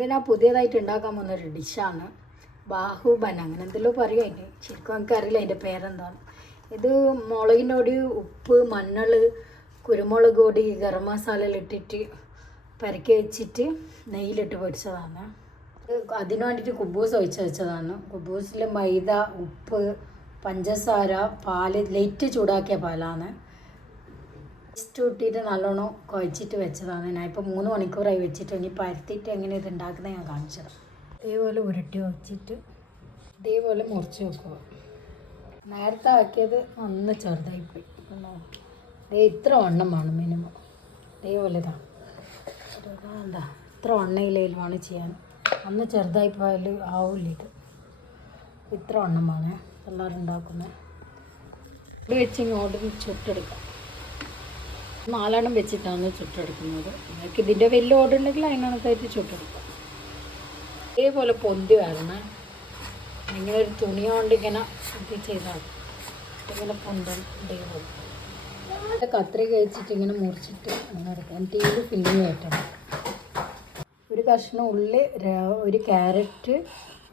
ഇത് ഞാൻ പുതിയതായിട്ട് ഉണ്ടാക്കാൻ പോകുന്നൊരു ഡിഷാണ്. ബാഹുബൻ അങ്ങനെ എന്തെല്ലോ പറയും അതിന്. ശരിക്കും എനിക്കറിയില്ല അതിൻ്റെ പേരെന്താണ്. ഇത് മുളകിൻ്റെ പൊടി, ഉപ്പ്, മഞ്ഞൾ, കുരുമുളക് പൊടി, ഗരം മസാല ഇട്ടിട്ട് പരക്കി വെച്ചിട്ട് നെയ്യിലിട്ട് പൊരിച്ചതാണ്. അതിന് വേണ്ടിയിട്ട് കുബൂസ് ഒഴിച്ച് വെച്ചതാണ്. കുബൂസിൽ മൈദ, ഉപ്പ്, പഞ്ചസാര, പാല്, ലൈറ്റ് ചൂടാക്കിയ പാലാണ്. ഇസ്റ്റ് ഇട്ടിട്ട് നല്ലോണം കുഴച്ചിട്ട് വെച്ചതാണ്. ഞാൻ ഇപ്പോൾ 3 മണിക്കൂറായി വെച്ചിട്ട് ഇനി പരത്തിയിട്ട് എങ്ങനെ ഇത് ഉണ്ടാക്കുന്നത് ഞാൻ കാണിച്ചത്. ഇതേപോലെ ഉരുട്ടി വെച്ചിട്ട് ഇതേപോലെ മുറിച്ച് വെക്കുക. നേരത്തെ ആക്കിയത് നന്ന് ചെറുതായിപ്പോയി. ഇത്ര വണ്ണം വേണം മിനിമം. ഇതേപോലെ ഇതാണ് എന്താ ഇത്ര വണ്ണയിലാണ് ചെയ്യാൻ. അന്ന് ചെറുതായി പോയാൽ ആവില്ല. ഇത്ര വണ്ണം വേണേ എല്ലാവരും ഉണ്ടാക്കുന്നത്. ഇത് വെച്ച് ഇങ്ങോട്ട് ചുട്ടെടുക്കാം. 4 എണ്ണം വെച്ചിട്ടാണ് ചുട്ടെടുക്കുന്നത്. നിങ്ങൾക്ക് ഇതിൻ്റെ വലിയ ഓർഡർ ഉണ്ടെങ്കിൽ അതിനകത്തായിട്ട് ചുട്ടെടുക്കാം. ഇതേപോലെ പൊന്തി വരണം. ഇങ്ങനെ ഒരു തുണി കൊണ്ട് ഇങ്ങനെ ഇത് ചെയ്താൽ ഇങ്ങനെ പൊന്തം. ഇതേപോലെ കത്രിക വെച്ചിട്ട് ഇങ്ങനെ മുറിച്ചിട്ട് അങ്ങനെ എടുക്കാം. എന്നിട്ട് ഇതിൽ ഫില്ലിങ് കയറ്റണം. ഒരു കഷ്ണം ഉള്ളി, ഒരു ക്യാരറ്റ്,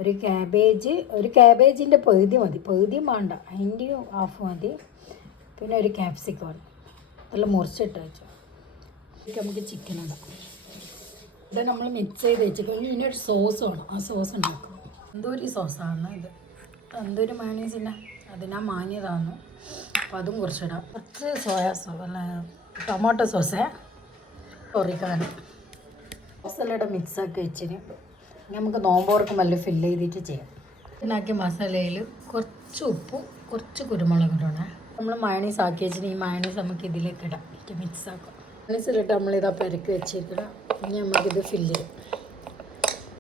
ഒരു ക്യാബേജിൻ്റെ പകുതി മതി. പകുതിയും വേണ്ട, അതിൻ്റെയും ഹാഫ് മതി. പിന്നെ ഒരു ക്യാപ്സിക്കം അതെല്ലാം മുറിച്ചിട്ട് വെച്ചു. നമുക്ക് ചിക്കൻ ഇടാം. ഇത് നമ്മൾ മിക്സ് ചെയ്ത് വെച്ചിട്ട് ഇതിനൊരു സോസ് വേണം. ആ സോസ് ഉണ്ടാക്കും. തന്തൂരി സോസാണ് ഇത്. തന്തൂരി മയോണൈസിൻ്റെ അതിനാ മാങ്ങിയതാണ്. അപ്പോൾ അതും കുറച്ചിടാം. കുറച്ച് സോയാ സോസ് അല്ല ടൊമാറ്റോ സോസേ കുറയ്ക്കാൻ മസാലയുടെ മിക്സാക്കി വെച്ചിന് നമുക്ക് നോമ്പോർക്കും വല്ല ഫില്ല് ചെയ്തിട്ട് ചെയ്യാം. ഇതിനാക്കിയ മസാലയിൽ കുറച്ച് ഉപ്പും കുറച്ച് കുരുമുളക് ഇടണേ. നമ്മൾ മയണീസ് ആക്കി വെച്ചിട്ട് ഈ മയണീസ് നമുക്ക് ഇതിലേക്ക് ഇടാം. മിക്സാക്കാം. മയണീസിലിട്ട് നമ്മളിതാ പെരക്കി വെച്ചിരിക്കണം. ഇനി നമുക്കിത് ഫില്ല് ചെയ്യാം.